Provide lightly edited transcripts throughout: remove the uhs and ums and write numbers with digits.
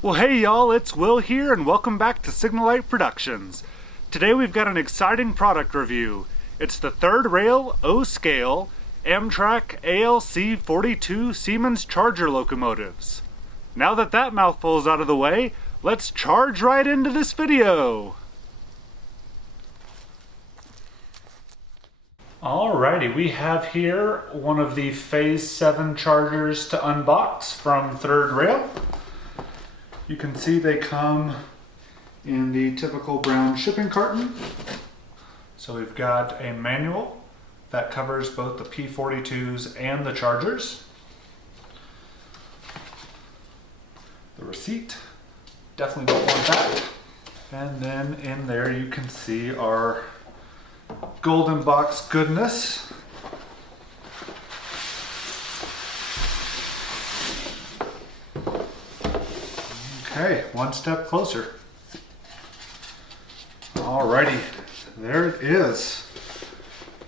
Well, hey y'all, it's Will here, and welcome back to Signalite Productions. Today we've got an exciting product review. It's the third rail O-scale Amtrak ALC 42 Siemens Charger locomotives. Now that mouthful's out of the way, let's charge right into this video. Alrighty, we have here one of the Phase 7 chargers to unbox from Third Rail. You can see they come in the typical brown shipping carton. So we've got a manual that covers both the P42s and the chargers. The receipt, definitely don't want that. And then in there you can see our golden box goodness. Okay, one step closer. Alrighty, there it is.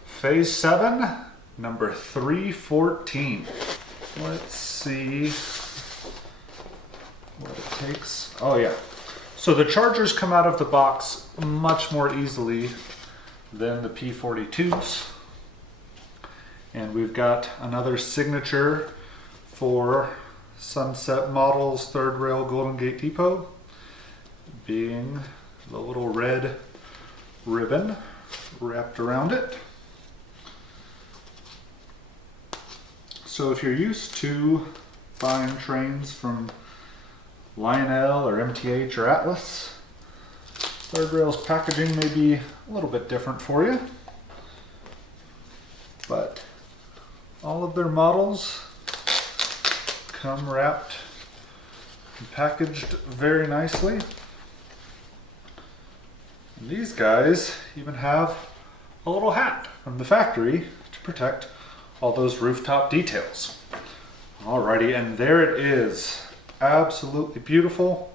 Phase 7, number 314. Let's see what it takes. Oh yeah. So the chargers come out of the box much more easily than the P42s. And we've got another signature for Sunset Models Third Rail Golden Gate Depot, being the little red ribbon wrapped around it. So if you're used to buying trains from Lionel or MTH or Atlas, Third Rail's packaging may be a little bit different for you, but all of their models come wrapped and packaged very nicely. And these guys even have a little hat from the factory to protect all those rooftop details. Alrighty, and there it is. Absolutely beautiful.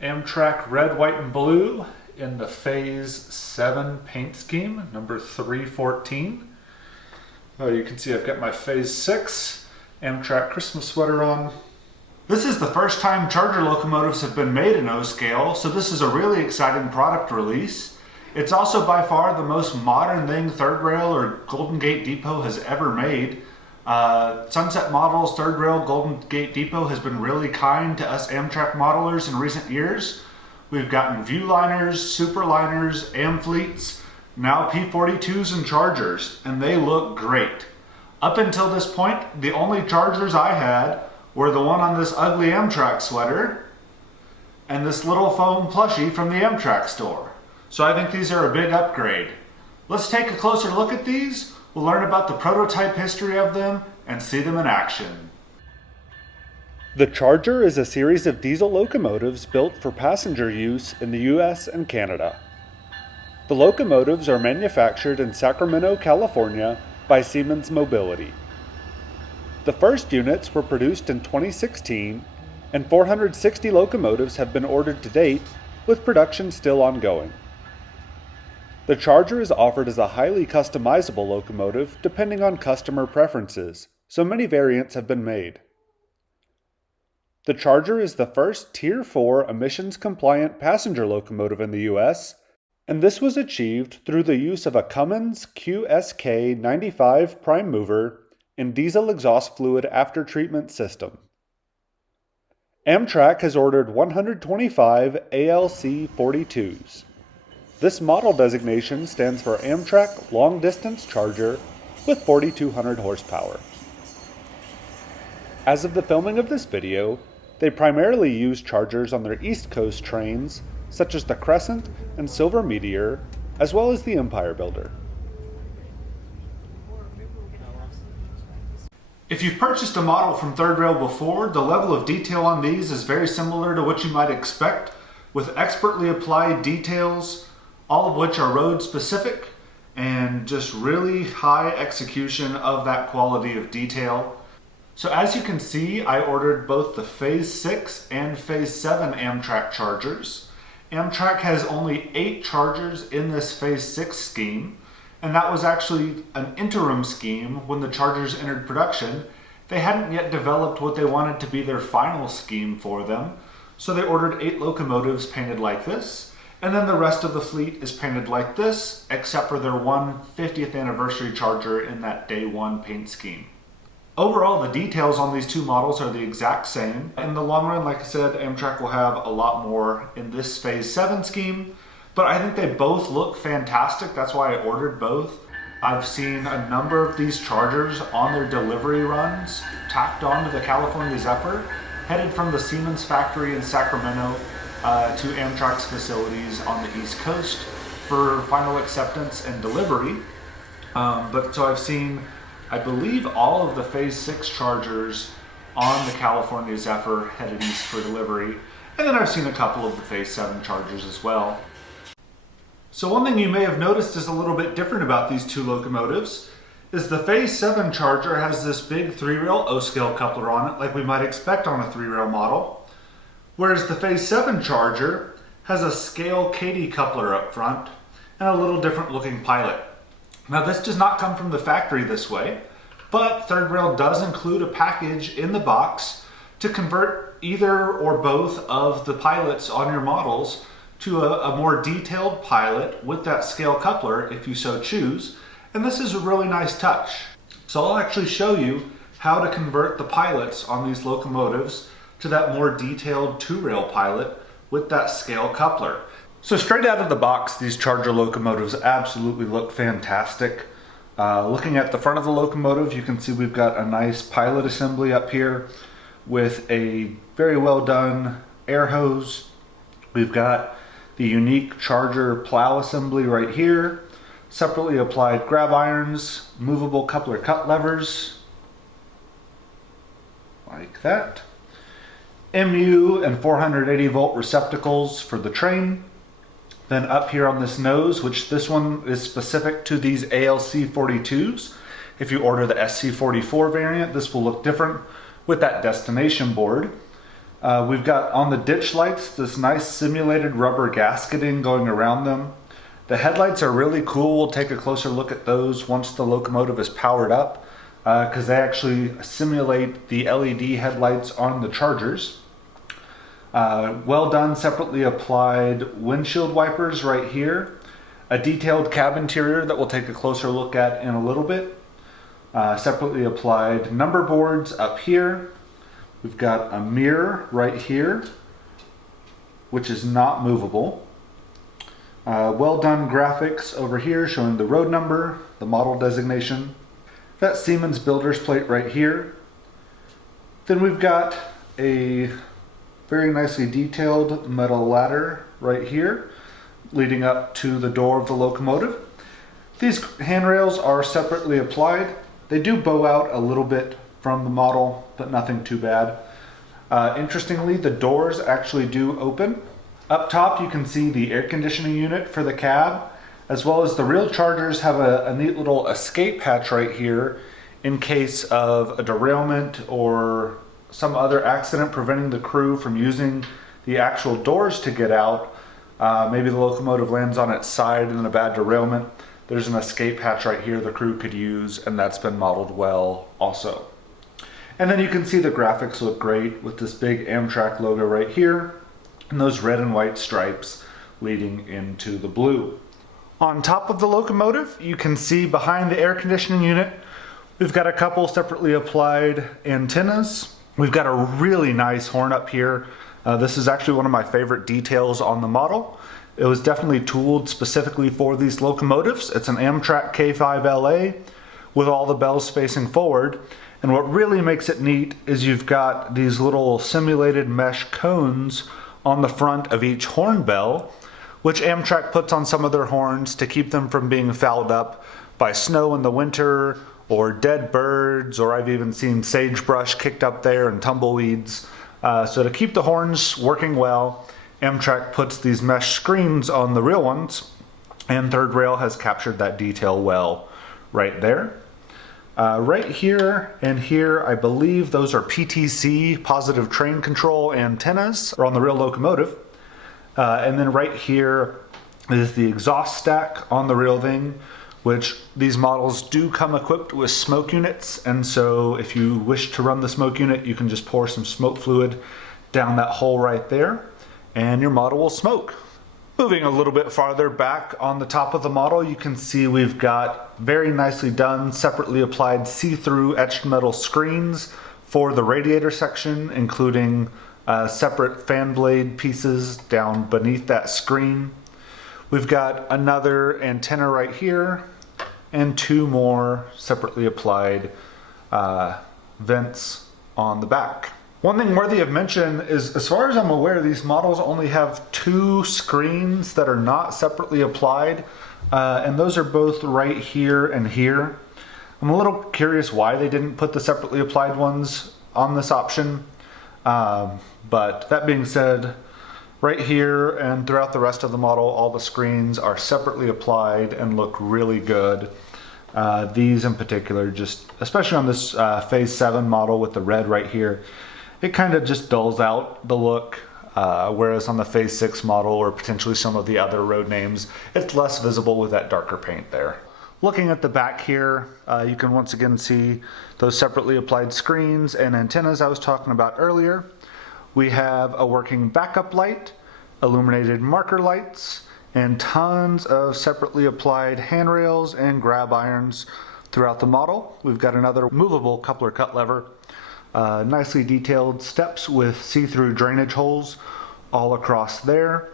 Amtrak red, white, and blue in the Phase 7 paint scheme, number 314. You can see I've got my Phase 6 Amtrak Christmas sweater on. This is the first time charger locomotives have been made in O-scale, so this is a really exciting product release. It's also by far the most modern thing Third Rail or Golden Gate Depot has ever made. Sunset Models Third Rail Golden Gate Depot has been really kind to us Amtrak modelers in recent years. We've gotten Viewliners, Superliners, Amfleets, now P42s and chargers, and they look great. Up until this point, the only chargers I had were the one on this ugly Amtrak sweater and this little foam plushie from the Amtrak store. So I think these are a big upgrade. Let's take a closer look at these. We'll learn about the prototype history of them and see them in action. The Charger is a series of diesel locomotives built for passenger use in the US and Canada. The locomotives are manufactured in Sacramento, California by Siemens Mobility. The first units were produced in 2016, and 460 locomotives have been ordered to date, with production still ongoing. The Charger is offered as a highly customizable locomotive depending on customer preferences, so many variants have been made. The Charger is the first Tier 4 emissions-compliant passenger locomotive in the US, and this was achieved through the use of a Cummins QSK 95 prime mover and diesel exhaust fluid aftertreatment system. Amtrak has ordered 125 ALC 42s. This model designation stands for Amtrak Long Distance Charger with 4,200 horsepower. As of the filming of this video, they primarily use chargers on their East Coast trains, such as the Crescent and Silver Meteor, as well as the Empire Builder. If you've purchased a model from Third Rail before, the level of detail on these is very similar to what you might expect, with expertly applied details, all of which are road specific, and just really high execution of that quality of detail. So as you can see, I ordered both the Phase 6 and Phase 7 Amtrak chargers. Amtrak has only 8 chargers in this Phase 6 scheme, and that was actually an interim scheme when the chargers entered production, they hadn't yet developed what they wanted to be their final scheme for them. So they ordered 8 locomotives painted like this, and then the rest of the fleet is painted like this, except for their 150th anniversary charger in that day 1 paint scheme. Overall, the details on these two models are the exact same. In the long run, like I said, Amtrak will have a lot more in this Phase 7 scheme, but I think they both look fantastic. That's why I ordered both. I've seen a number of these chargers on their delivery runs tacked onto the California Zephyr, headed from the Siemens factory in Sacramento to Amtrak's facilities on the East Coast for final acceptance and delivery. So I've seen, I believe, all of the Phase 6 chargers on the California Zephyr headed east for delivery, and then I've seen a couple of the Phase 7 chargers as well. So one thing you may have noticed is a little bit different about these two locomotives is the Phase 7 charger has this big 3-rail O-scale coupler on it, like we might expect on a 3-rail model, whereas the Phase 7 charger has a scale Katy coupler up front and a little different looking pilot. Now this does not come from the factory this way, but Third Rail does include a package in the box to convert either or both of the pilots on your models to a more detailed pilot with that scale coupler if you so choose, and this is a really nice touch. So I'll actually show you how to convert the pilots on these locomotives to that more detailed 2-rail pilot with that scale coupler. So straight out of the box, these charger locomotives absolutely look fantastic. Looking at the front of the locomotive, you can see we've got a nice pilot assembly up here with a very well done air hose. We've got the unique charger plow assembly right here, separately applied grab irons, movable coupler cut levers, like that. MU and 480 volt receptacles for the train. Then up here on this nose, which this one is specific to these ALC 42s. If you order the SC 44 variant, this will look different with that destination board. We've got on the ditch lights this nice simulated rubber gasketing going around them. The headlights are really cool. We'll take a closer look at those once the locomotive is powered up, because they actually simulate the LED headlights on the chargers. Well done separately applied windshield wipers right here. A detailed cab interior that we'll take a closer look at in a little bit. Separately applied number boards up here. We've got a mirror right here, which is not movable. Well done graphics over here showing the road number, the model designation. That Siemens builder's plate right here. Then we've got a very nicely detailed metal ladder right here leading up to the door of the locomotive. These handrails are separately applied. They do bow out a little bit from the model, but nothing too bad. Interestingly, the doors actually do open. Up top you can see the air conditioning unit for the cab, as well as the real chargers have a neat little escape hatch right here in case of a derailment or some other accident preventing the crew from using the actual doors to get out. Maybe the locomotive lands on its side in a bad derailment. There's an escape hatch right here the crew could use, and that's been modeled well also. And then you can see the graphics look great with this big Amtrak logo right here and those red and white stripes leading into the blue. On top of the locomotive, you can see behind the air conditioning unit, we've got a couple separately applied antennas. We've got a really nice horn up here. This is actually one of my favorite details on the model. It was definitely tooled specifically for these locomotives. It's an Amtrak K5LA with all the bells facing forward. And what really makes it neat is you've got these little simulated mesh cones on the front of each horn bell, which Amtrak puts on some of their horns to keep them from being fouled up by snow in the winter or dead birds, or I've even seen sagebrush kicked up there and tumbleweeds. So to keep the horns working well, Amtrak puts these mesh screens on the real ones, and Third Rail has captured that detail well right there. Right here and here, I believe those are PTC, positive train control antennas, are on the real locomotive. And then right here is the exhaust stack on the real thing which these models do come equipped with smoke units. And so if you wish to run the smoke unit, you can just pour some smoke fluid down that hole right there and your model will smoke. Moving a little bit farther back on the top of the model, you can see we've got very nicely done, separately applied see-through etched metal screens for the radiator section, including separate fan blade pieces down beneath that screen. We've got another antenna right here and two more separately applied vents on the back. One thing worthy of mention is, as far as I'm aware, these models only have two screens that are not separately applied, and those are both right here and here. I'm a little curious why they didn't put the separately applied ones on this option, but that being said, right here and throughout the rest of the model, all the screens are separately applied and look really good. These in particular, just especially on this Phase 7 model with the red right here, it kind of just dulls out the look, whereas on the Phase 6 model or potentially some of the other road names, it's less visible with that darker paint there. Looking at the back here, you can once again see those separately applied screens and antennas I was talking about earlier. We have a working backup light, illuminated marker lights, and tons of separately applied handrails and grab irons throughout the model. We've got another movable coupler cut lever. Nicely detailed steps with see-through drainage holes all across there.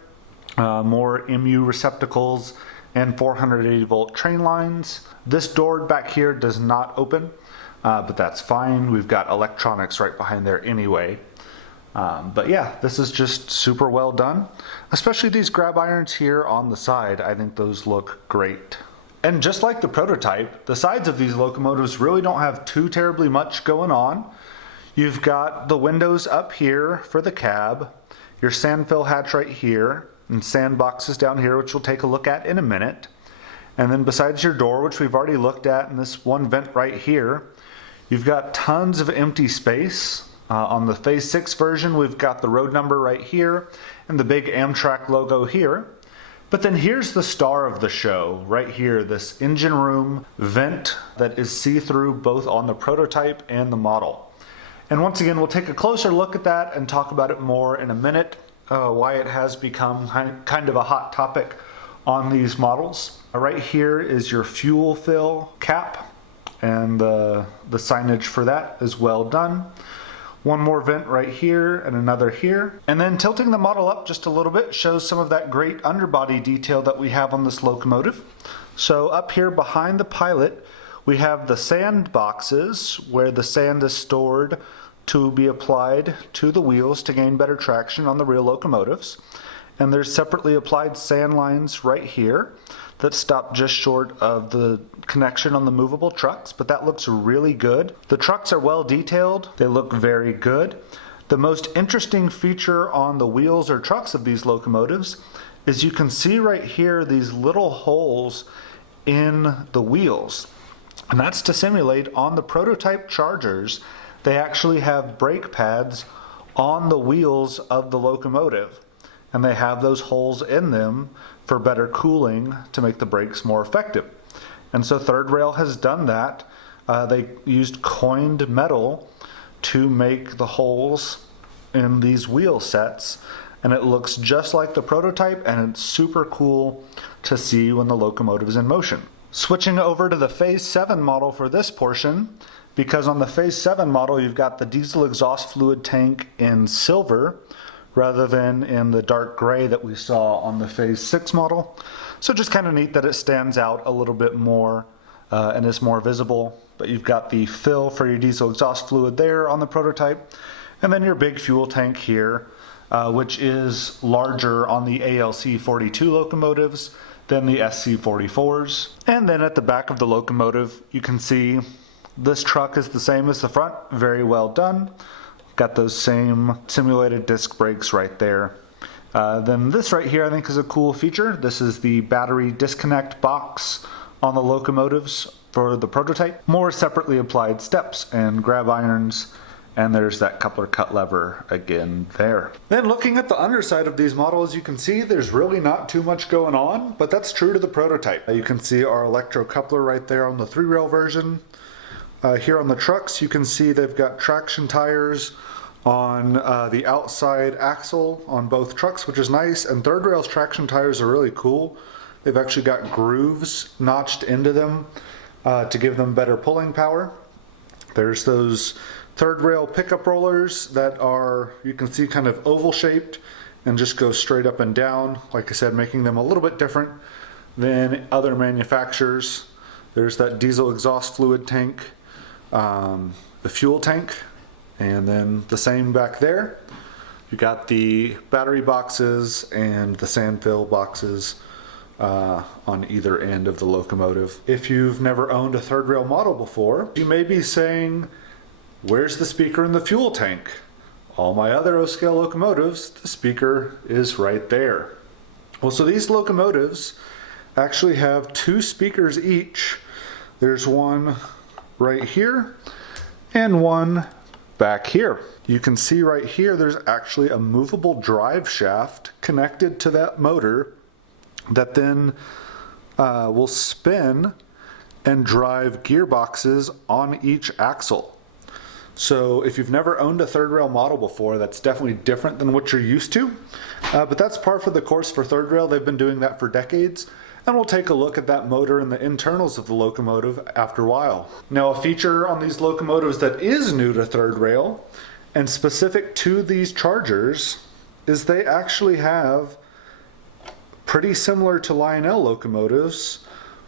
More MU receptacles and 480 volt train lines. This door back here does not open, but that's fine. We've got electronics right behind there anyway. But yeah, this is just super well done. Especially these grab irons here on the side. I think those look great. And just like the prototype, the sides of these locomotives really don't have too terribly much going on. You've got the windows up here for the cab, your sand fill hatch right here, and sand boxes down here, which we'll take a look at in a minute. And then besides your door, which we've already looked at, and this one vent right here, you've got tons of empty space. On the Phase 6 version, we've got the road number right here and the big Amtrak logo here. But then here's the star of the show right here, this engine room vent that is see-through both on the prototype and the model. And once again, we'll take a closer look at that and talk about it more in a minute, why it has become kind of a hot topic on these models. Right here is your fuel fill cap, and the signage for that is well done. One more vent right here and another here. And then tilting the model up just a little bit shows some of that great underbody detail that we have on this locomotive. So up here behind the pilot, we have the sand boxes where the sand is stored to be applied to the wheels to gain better traction on the real locomotives. And there's separately applied sand lines right here that stop just short of the connection on the movable trucks, but that looks really good. The trucks are well detailed. They look very good. The most interesting feature on the wheels or trucks of these locomotives is you can see right here these little holes in the wheels. And that's to simulate on the prototype chargers, they actually have brake pads on the wheels of the locomotive. And they have those holes in them for better cooling to make the brakes more effective. And so Third Rail has done that. They used coined metal to make the holes in these wheel sets, and it looks just like the prototype, and it's super cool to see when the locomotive is in motion. Switching over to the Phase 7 model for this portion, because on the Phase 7 model you've got the diesel exhaust fluid tank in silver rather than in the dark gray that we saw on the Phase 6 model. So just kind of neat that it stands out a little bit more and is more visible. But you've got the fill for your diesel exhaust fluid there on the prototype, and then your big fuel tank here, which is larger on the ALC 42 locomotives than the SC 44s. And then at the back of the locomotive, you can see this truck is the same as the front, very well done. Got those same simulated disc brakes right there. Then this right here I think is a cool feature. This is the battery disconnect box on the locomotives for the prototype. More separately applied steps and grab irons And there's that coupler cut lever again there. Then looking at the underside of these models, you can see there's really not too much going on, but that's true to the prototype. You can see our electro coupler right there on the 3-rail version. Here on the trucks, you can see they've got traction tires on the outside axle on both trucks, which is nice. And 3rd rail's traction tires are really cool. They've actually got grooves notched into them to give them better pulling power. There's those 3rd rail pickup rollers that are, you can see, kind of oval shaped and just go straight up and down. Like I said, making them a little bit different than other manufacturers. There's that diesel exhaust fluid tank, the fuel tank, and then the same back there. You got the battery boxes and the sand fill boxes on either end of the locomotive. If you've never owned a 3rd rail model before, you may be saying, where's the speaker in the fuel tank? All my other O-scale locomotives, the speaker is right there. Well, so these locomotives actually have 2 speakers each. There's one right here and one back here. You can see right here there's actually a movable drive shaft connected to that motor that then will spin and drive gearboxes on each axle. So if you've never owned a 3rd rail model before, that's definitely different than what you're used to. But that's par for the course for 3rd rail. They've been doing that for decades. And we'll take a look at that motor and the internals of the locomotive after a while. Now, a feature on these locomotives that is new to 3rd rail and specific to these chargers is they actually have, pretty similar to Lionel locomotives,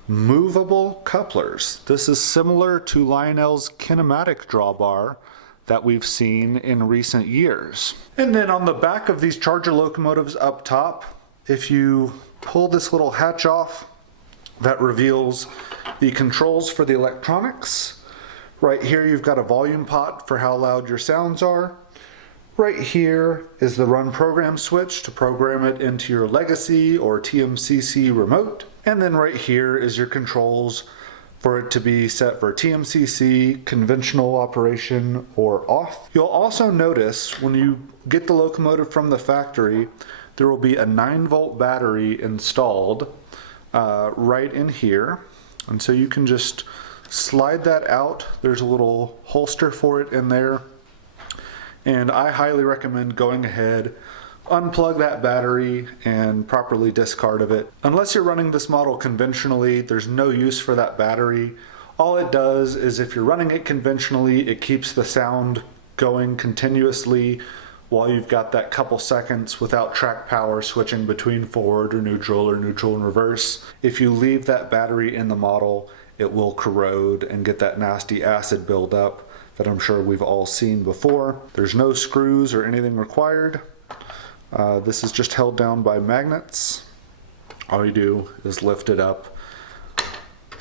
movable couplers. This is similar to Lionel's kinematic drawbar that we've seen in recent years. And then on the back of these charger locomotives up top, if you pull this little hatch off, that reveals the controls for the electronics. Right here you've got a volume pot for how loud your sounds are. Right here is the run program switch to program it into your legacy or TMCC remote. And then right here is your controls for it to be set for TMCC, conventional operation, or off. You'll also notice when you get the locomotive from the factory, there will be a 9-volt battery installed right in here. And so you can just slide that out. There's a little holster for it in there. And I highly recommend going ahead, unplug that battery, and properly discard of it. Unless you're running this model conventionally, there's no use for that battery. All it does is if you're running it conventionally, it keeps the sound going continuously while you've got that couple seconds without track power switching between forward or neutral and reverse. If you leave that battery in the model, it will corrode and get that nasty acid buildup that I'm sure we've all seen before. There's no screws or anything required. This is just held down by magnets. All you do is lift it up,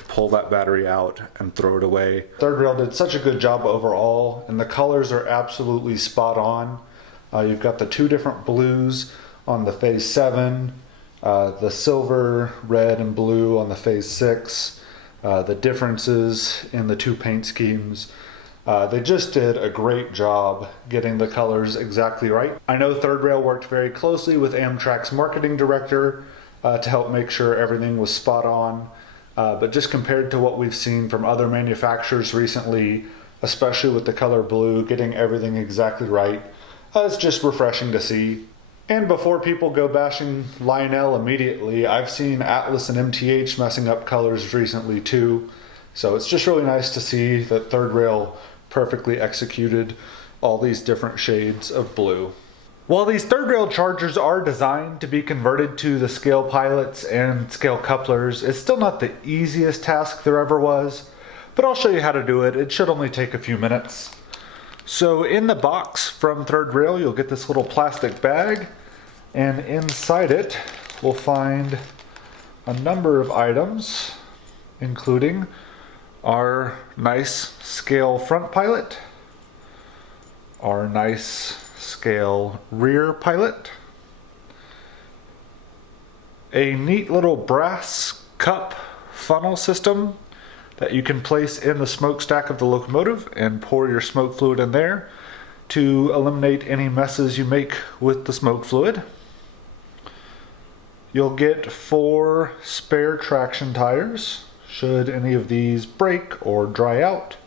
pull that battery out, and throw it away. 3rd rail did such a good job overall, and the colors are absolutely spot on. You've got the 2 different blues on the Phase 7, the silver, red, and blue on the Phase 6, the differences in the 2 paint schemes. They just did a great job getting the colors exactly right. I know 3rd rail worked very closely with Amtrak's marketing director to help make sure everything was spot on. But just compared to what we've seen from other manufacturers recently, especially with the color blue, getting everything exactly right, it's just refreshing to see. And before people go bashing Lionel immediately, I've seen Atlas and MTH messing up colors recently too. So it's just really nice to see that 3rd rail perfectly executed all these different shades of blue. While these 3rd rail chargers are designed to be converted to the scale pilots and scale couplers, it's still not the easiest task there ever was, but I'll show you how to do it. It should only take a few minutes. So in the box from 3rd rail, you'll get this little plastic bag, and inside it we'll find a number of items, including our nice scale front pilot, our nice scale rear pilot, a neat little brass cup funnel system that you can place in the smokestack of the locomotive and pour your smoke fluid in there. to eliminate any messes you make with the smoke fluid. You'll get 4 spare traction tires should any of these break or dry out.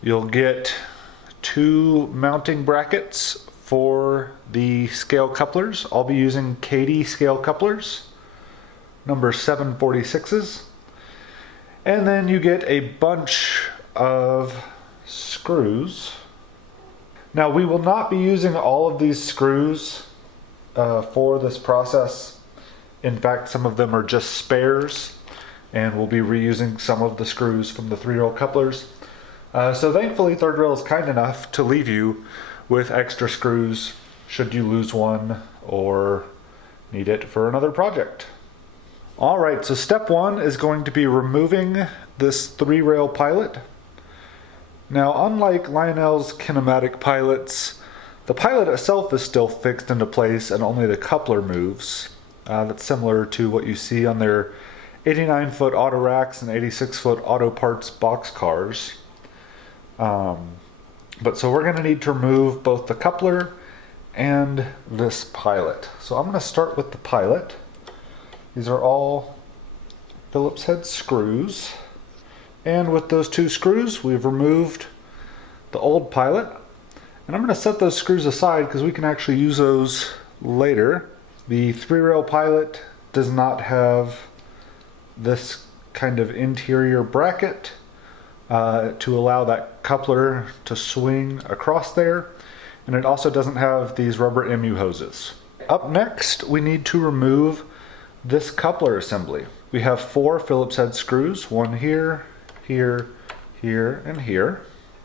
You'll get 2 mounting brackets for the scale couplers. I'll be using Kadee scale couplers, number 746s. And then you get a bunch of screws. Now we will not be using all of these screws for this process. In fact, some of them are just spares, and we'll be reusing some of the screws from the 3-rail couplers. So thankfully, Third Rail is kind enough to leave you with extra screws should you lose one or need it for another project. Alright, so step 1 is going to be removing this 3-rail pilot. Now, unlike Lionel's kinematic pilots, the pilot itself is still fixed into place and only the coupler moves. That's similar to what you see on their 89-foot auto racks and 86-foot auto parts box cars. But so we're going to need to remove both the coupler and this pilot. So I'm going to start with the pilot. These are all Phillips head screws. And with those 2 screws, we've removed the old pilot. And I'm going to set those screws aside because we can actually use those later. The 3-rail pilot does not have this kind of interior bracket to allow that coupler to swing across there, and it also doesn't have these rubber MU hoses. Up next, we need to remove this coupler assembly. We have 4 Phillips head screws, one here, here, here, and here.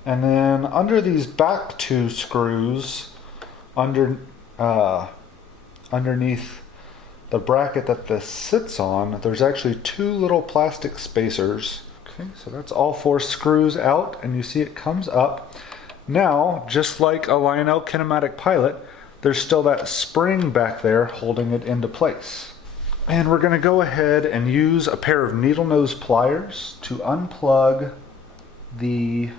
And then under these back 2 screws, underneath the bracket that this sits on, there's actually 2 little plastic spacers. Okay, so that's all 4 screws out, and you see it comes up. Now, just like a Lionel kinematic pilot, there's still that spring back there holding it into place. And we're going to go ahead and use a pair of needle nose pliers to unplug the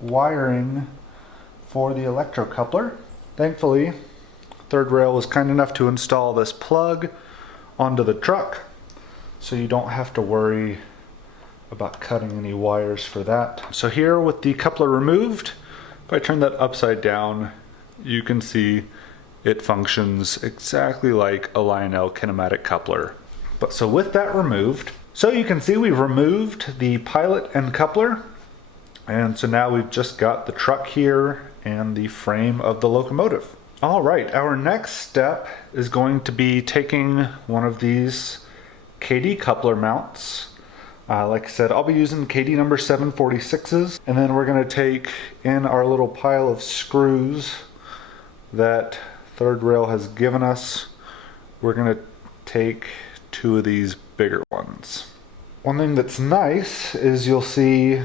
wiring for the electrocoupler. Thankfully, Third Rail was kind enough to install this plug onto the truck, so you don't have to worry about cutting any wires for that. So here, with the coupler removed, if I turn that upside down, you can see it functions exactly like a Lionel kinematic coupler. But so with that removed, so you can see we've removed the pilot and coupler, and so now we've just got the truck here and the frame of the locomotive. All right, our next step is going to be taking one of these Kadee coupler mounts. Like I said, I'll be using Kadee number 746s, and then we're going to take in our little pile of screws that Third Rail has given us. We're going to take 2 of these bigger ones. One thing that's nice is you'll see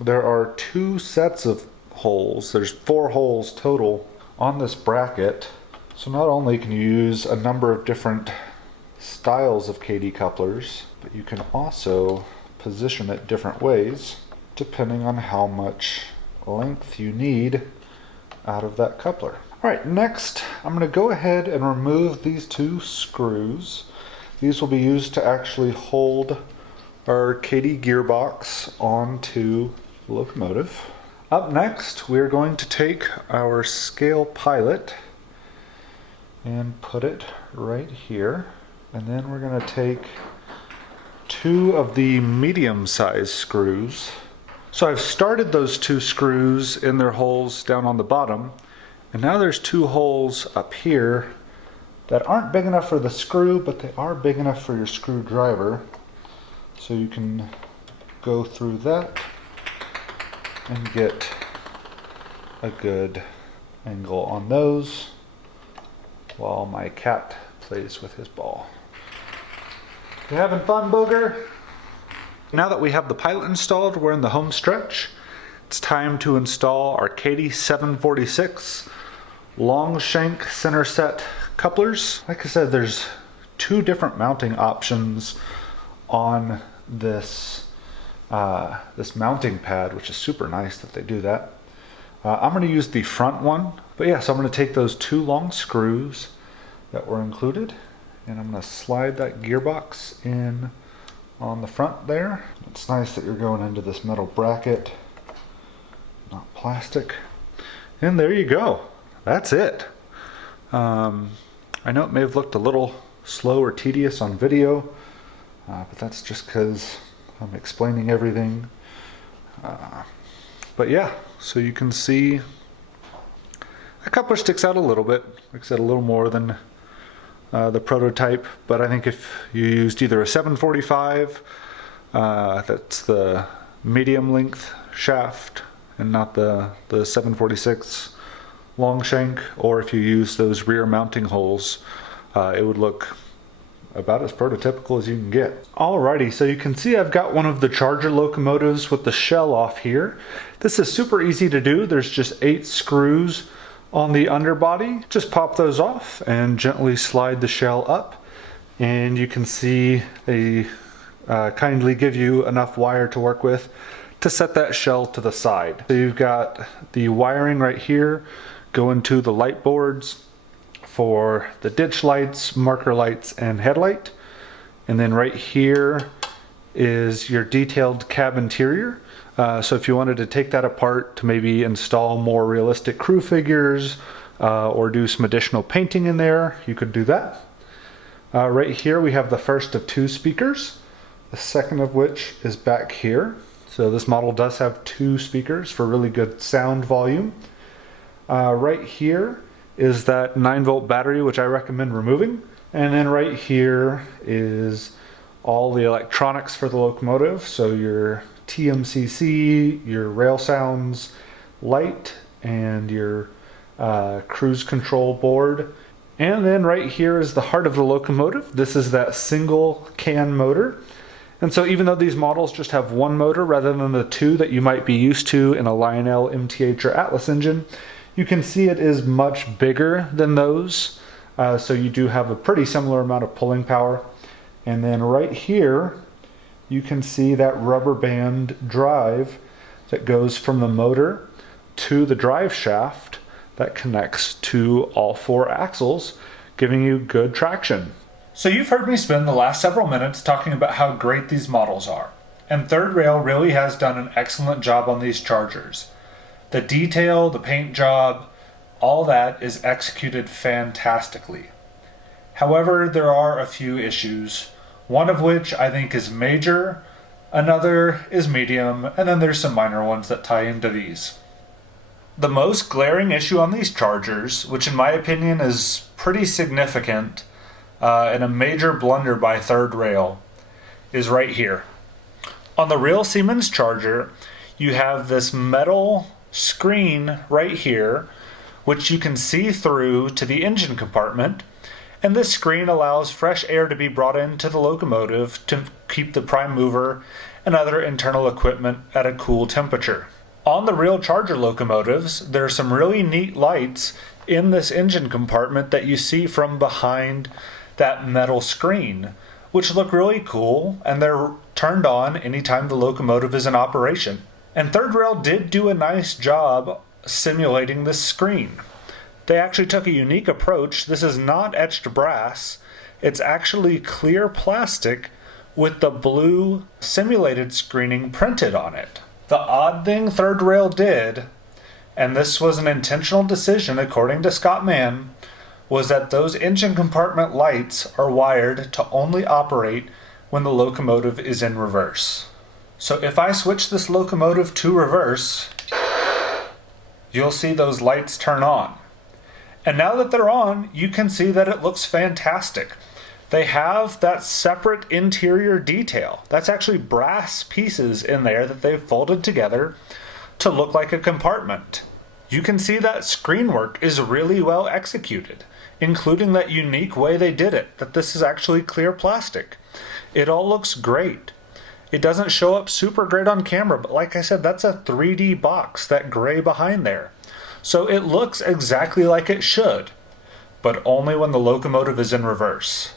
there are 2 sets of holes. There's 4 holes total on this bracket. So not only can you use a number of different styles of Kadee couplers, but you can also position it different ways depending on how much length you need out of that coupler. Alright, next I'm going to go ahead and remove these 2 screws. These will be used to actually hold our Kadee gearbox onto the locomotive. Up next, we're going to take our scale pilot and put it right here. And then we're going to take 2 of the medium-sized screws. So I've started those 2 screws in their holes down on the bottom, and now there's 2 holes up here that aren't big enough for the screw, but they are big enough for your screwdriver. So you can go through that and get a good angle on those while my cat plays with his ball. You having fun, Booger? Now that we have the pilot installed, we're in the home stretch. It's time to install our Kadee 746 long shank center set couplers. Like I said, there's 2 different mounting options on this this mounting pad, which is super nice that they do that. I'm going to use the front one, but yeah, so I'm going to take those 2 long screws that were included, and I'm going to slide that gearbox in on the front there. It's nice that you're going into this metal bracket, not plastic. And there you go. That's it. I know it may have looked a little slow or tedious on video, but that's just because I'm explaining everything. But yeah, so you can see a coupler sticks out a little bit. Like I said, a little more than the prototype, but I think if you used either a 745, that's the medium length shaft and not the 746 long shank, or if you use those rear mounting holes, it would look about as prototypical as you can get. Alrighty, so you can see I've got one of the Charger locomotives with the shell off here. This is super easy to do. There's just 8 screws on the underbody. Just pop those off and gently slide the shell up, and you can see they kindly give you enough wire to work with to set that shell to the side. So you've got the wiring right here going to the light boards for the ditch lights, marker lights, and headlight. And then right here is your detailed cab interior. So if you wanted to take that apart to maybe install more realistic crew figures or do some additional painting in there, you could do that. Right here we have the first of 2 speakers, the second of which is back here. So this model does have 2 speakers for really good sound volume. Right here is that 9-volt battery, which I recommend removing. And then right here is all the electronics for the locomotive. So your TMCC, your rail sounds light, and your cruise control board. And then right here is the heart of the locomotive. This is that single can motor. And so even though these models just have 1 motor rather than the 2 that you might be used to in a Lionel, MTH, or Atlas engine, you can see it is much bigger than those. So you do have a pretty similar amount of pulling power. And then right here, you can see that rubber band drive that goes from the motor to the drive shaft that connects to all 4 axles, giving you good traction. So you've heard me spend the last several minutes talking about how great these models are. And Third Rail really has done an excellent job on these Chargers. The detail, the paint job, all that is executed fantastically. However, there are a few issues, one of which I think is major, another is medium, and then there's some minor ones that tie into these. The most glaring issue on these Chargers, which in my opinion is pretty significant and a major blunder by Third Rail, is right here. On the real Siemens Charger, you have this metal screen right here, which you can see through to the engine compartment, and this screen allows fresh air to be brought into the locomotive to keep the prime mover and other internal equipment at a cool temperature. On the real Charger locomotives, there are some really neat lights in this engine compartment that you see from behind that metal screen, which look really cool, and they're turned on anytime the locomotive is in operation. And Third Rail did do a nice job simulating this screen. They actually took a unique approach. This is not etched brass. It's actually clear plastic with the blue simulated screening printed on it. The odd thing Third Rail did, and this was an intentional decision according to Scott Mann, was that those engine compartment lights are wired to only operate when the locomotive is in reverse. So if I switch this locomotive to reverse, you'll see those lights turn on. And now that they're on, you can see that it looks fantastic. They have that separate interior detail. That's actually brass pieces in there that they've folded together to look like a compartment. You can see that screen work is really well executed, including that unique way they did it, that this is actually clear plastic. It all looks great. It doesn't show up super great on camera, but like I said, that's a 3D box, that gray behind there. So it looks exactly like it should, but only when the locomotive is in reverse.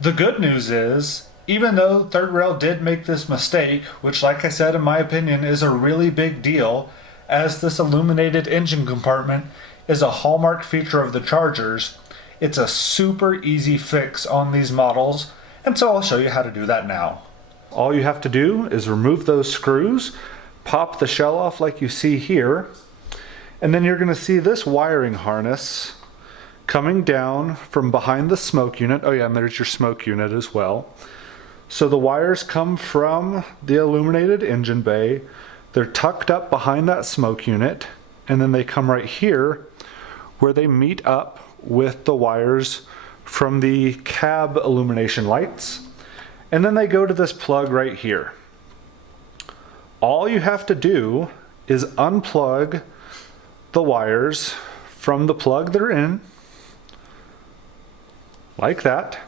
The good news is Even though Third Rail did make this mistake, which like I said in my opinion is a really big deal, as this illuminated engine compartment is a hallmark feature of the Chargers, it's a super easy fix on these models, and so I'll show you how to do that now. All you have to do is remove those screws, pop the shell off like you see here, and then you're going to see this wiring harness coming down from behind the smoke unit. Oh yeah, and there's your smoke unit as well. So the wires come from the illuminated engine bay, they're tucked up behind that smoke unit, and then they come right here where they meet up with the wires from the cab illumination lights, and then they go to this plug right here. All you have to do is unplug the wires from the plug they're in, like that,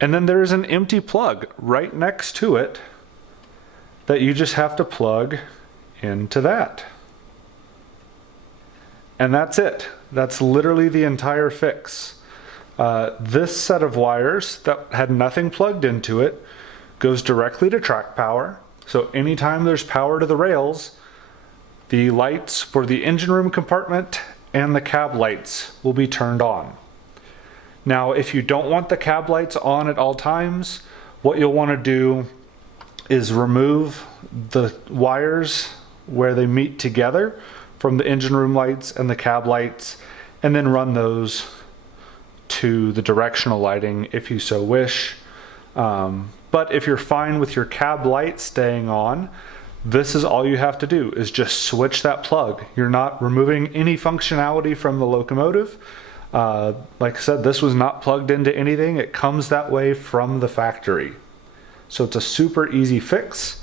and then there's an empty plug right next to it that you just have to plug into that. And that's it. That's literally the entire fix. This set of wires that had nothing plugged into it goes directly to track power. So anytime there's power to the rails, the lights for the engine room compartment and the cab lights will be turned on. Now, if you don't want the cab lights on at all times, what you'll want to do is remove the wires where they meet together from the engine room lights and the cab lights, and then run those to the directional lighting if you so wish. But if you're fine with your cab light staying on, this is all you have to do, is just switch that plug. You're not removing any functionality from the locomotive. Like I said, this was not plugged into anything. It comes that way from the factory. So it's a super easy fix.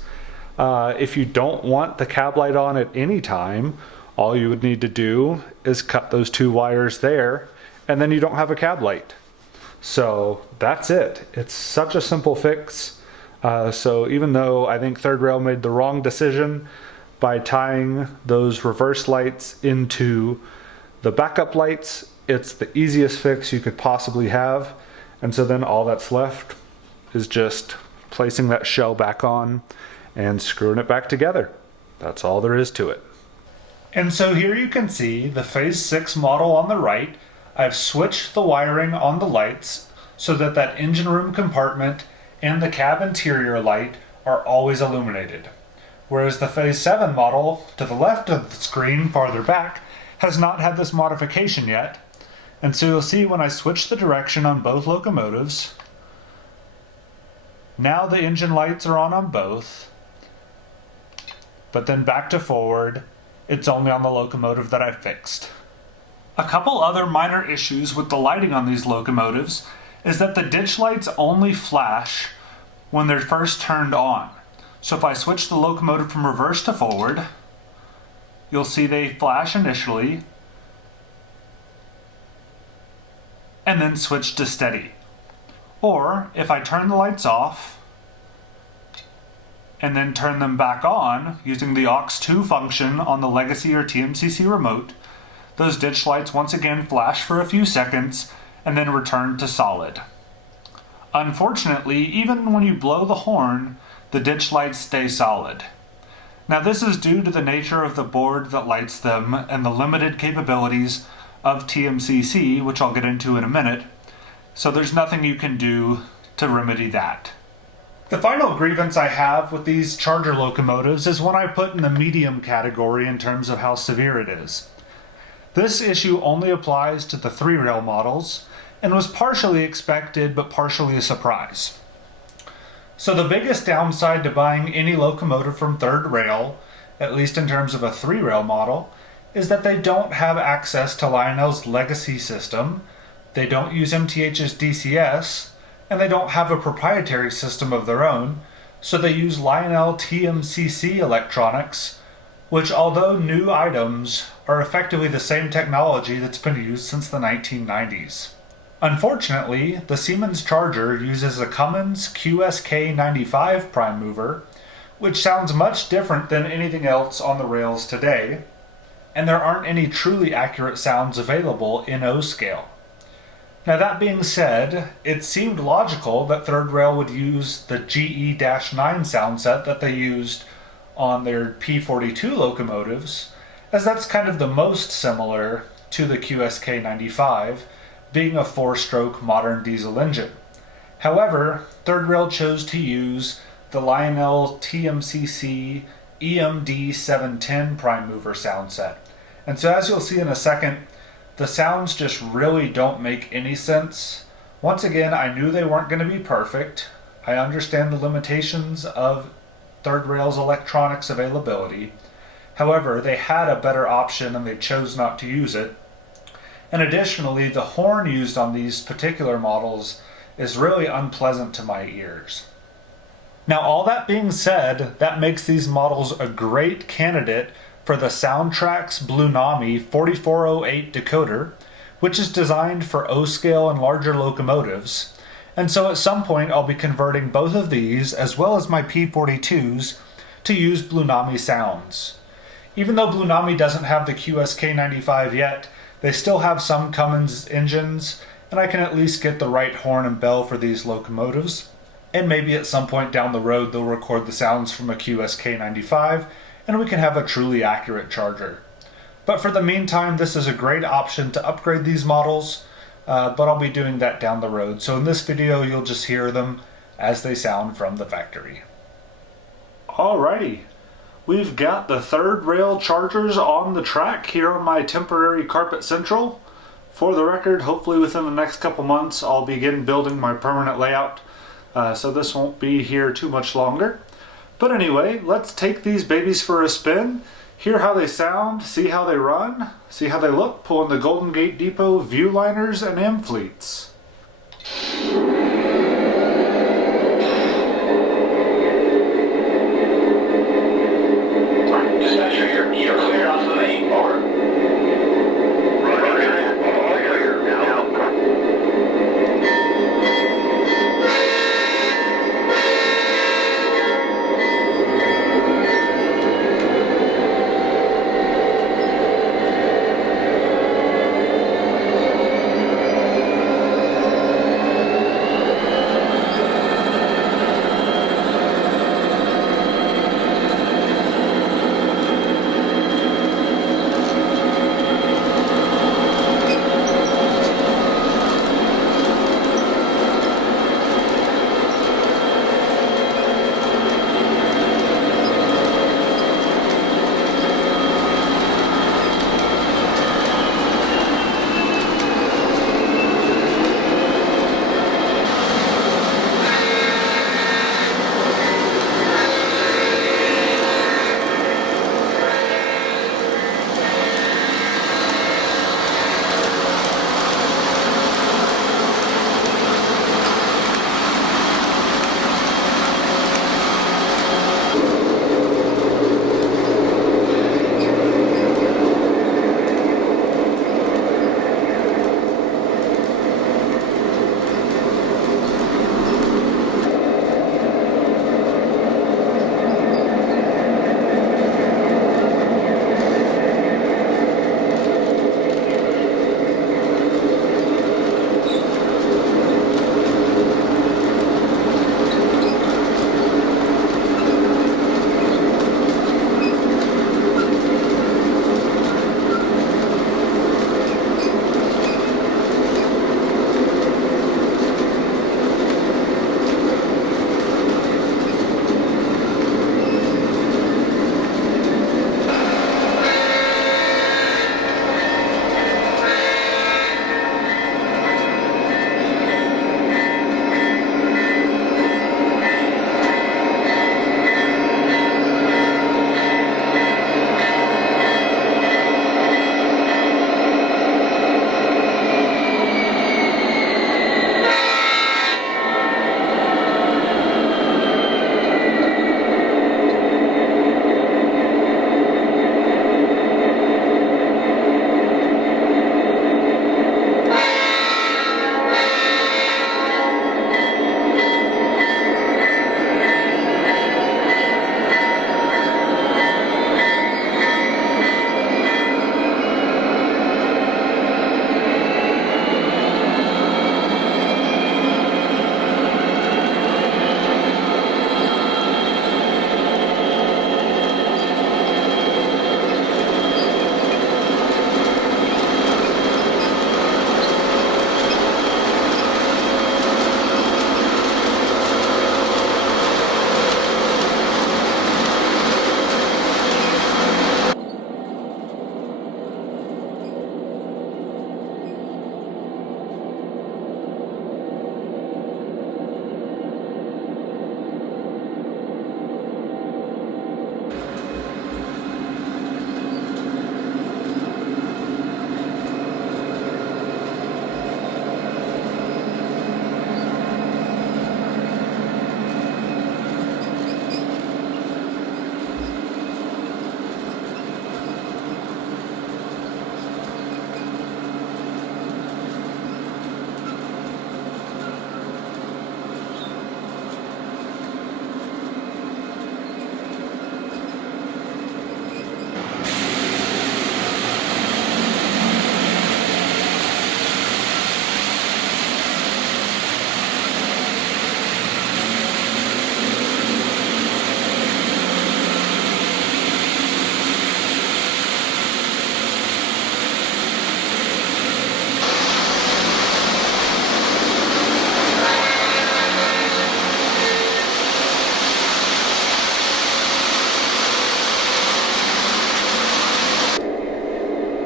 If you don't want the cab light on at any time, all you would need to do is cut those two wires there, and then you don't have a cab light. So that's it. It's such a simple fix. So even though I think Third Rail made the wrong decision by tying those reverse lights into the backup lights, it's the easiest fix you could possibly have. And so then all that's left is just placing that shell back on and screwing it back together. That's all there is to it. And so here you can see the Phase 6 model on the right. I've switched the wiring on the lights so that that engine room compartment and the cab interior light are always illuminated. Whereas the Phase 7 model to the left of the screen farther back has not had this modification yet. And so you'll see when I switch the direction on both locomotives, now the engine lights are on both, but then back to forward, it's only on the locomotive that I fixed. A couple other minor issues with the lighting on these locomotives is that the ditch lights only flash when they're first turned on. So if I switch the locomotive from reverse to forward, you'll see they flash initially and then switch to steady. Or if I turn the lights off and then turn them back on using the aux2 function on the Legacy or TMCC remote, those ditch lights once again flash for a few seconds and then return to solid. Unfortunately, even when you blow the horn, the ditch lights stay solid. Now this is due to the nature of the board that lights them and the limited capabilities of TMCC, which I'll get into in a minute, so there's nothing you can do to remedy that. The final grievance I have with these Charger locomotives is one I put in the medium category in terms of how severe it is. This issue only applies to the 3-rail models and was partially expected but partially a surprise. So the biggest downside to buying any locomotive from Third Rail, at least in terms of a 3-rail model, is that they don't have access to Lionel's legacy system, they don't use MTH's DCS, and they don't have a proprietary system of their own, so they use Lionel TMCC electronics, which, although new items, are effectively the same technology that's been used since the 1990s. Unfortunately, the Siemens Charger uses a Cummins QSK95 prime mover, which sounds much different than anything else on the rails today, and there aren't any truly accurate sounds available in O scale. Now that being said, it seemed logical that Third Rail would use the GE-9 sound set that they used on their P42 locomotives, as that's kind of the most similar to the QSK-95, being a 4-stroke modern diesel engine. However, Third Rail chose to use the Lionel TMCC EMD 710 prime mover sound set. And so as you'll see in a second, the sounds just really don't make any sense. Once again, I knew they weren't going to be perfect. I understand the limitations of Third Rail's electronics availability. However, they had a better option and they chose not to use it. And additionally, the horn used on these particular models is really unpleasant to my ears. Now, all that being said, that makes these models a great candidate for the Soundtrack's Bluenami 4408 decoder, which is designed for O-scale and larger locomotives. And so at some point I'll be converting both of these, as well as my P42s, to use Bluenami sounds. Even though Bluenami doesn't have the QSK-95 yet, they still have some Cummins engines, and I can at least get the right horn and bell for these locomotives. And maybe at some point down the road they'll record the sounds from a QSK-95, and we can have a truly accurate charger. But for the meantime, this is a great option to upgrade these models, but I'll be doing that down the road. So in this video, you'll just hear them as they sound from the factory. Alrighty, we've got the Third Rail chargers on the track here on my temporary Carpet Central. For the record, hopefully within the next couple months, I'll begin building my permanent layout, so this won't be here too much longer. But anyway, let's take these babies for a spin, hear how they sound, see how they run, see how they look, pulling the Golden Gate Depot Viewliners and Amfleets. Dispatcher, you're cleared off the main. Over. Clear now.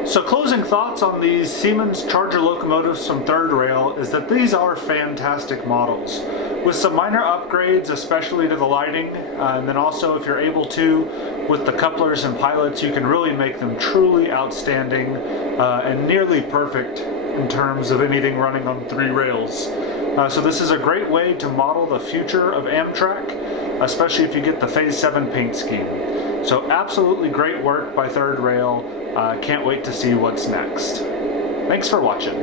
So closing thoughts on these Siemens Charger locomotives from Third Rail is that these are fantastic models. With some minor upgrades, especially to the lighting, and then also if you're able to, with the couplers and pilots, you can really make them truly outstanding and nearly perfect in terms of anything running on 3 rails. So this is a great way to model the future of Amtrak, especially if you get the Phase 7 paint scheme. So absolutely great work by Third Rail. Can't wait to see what's next. Thanks for watching.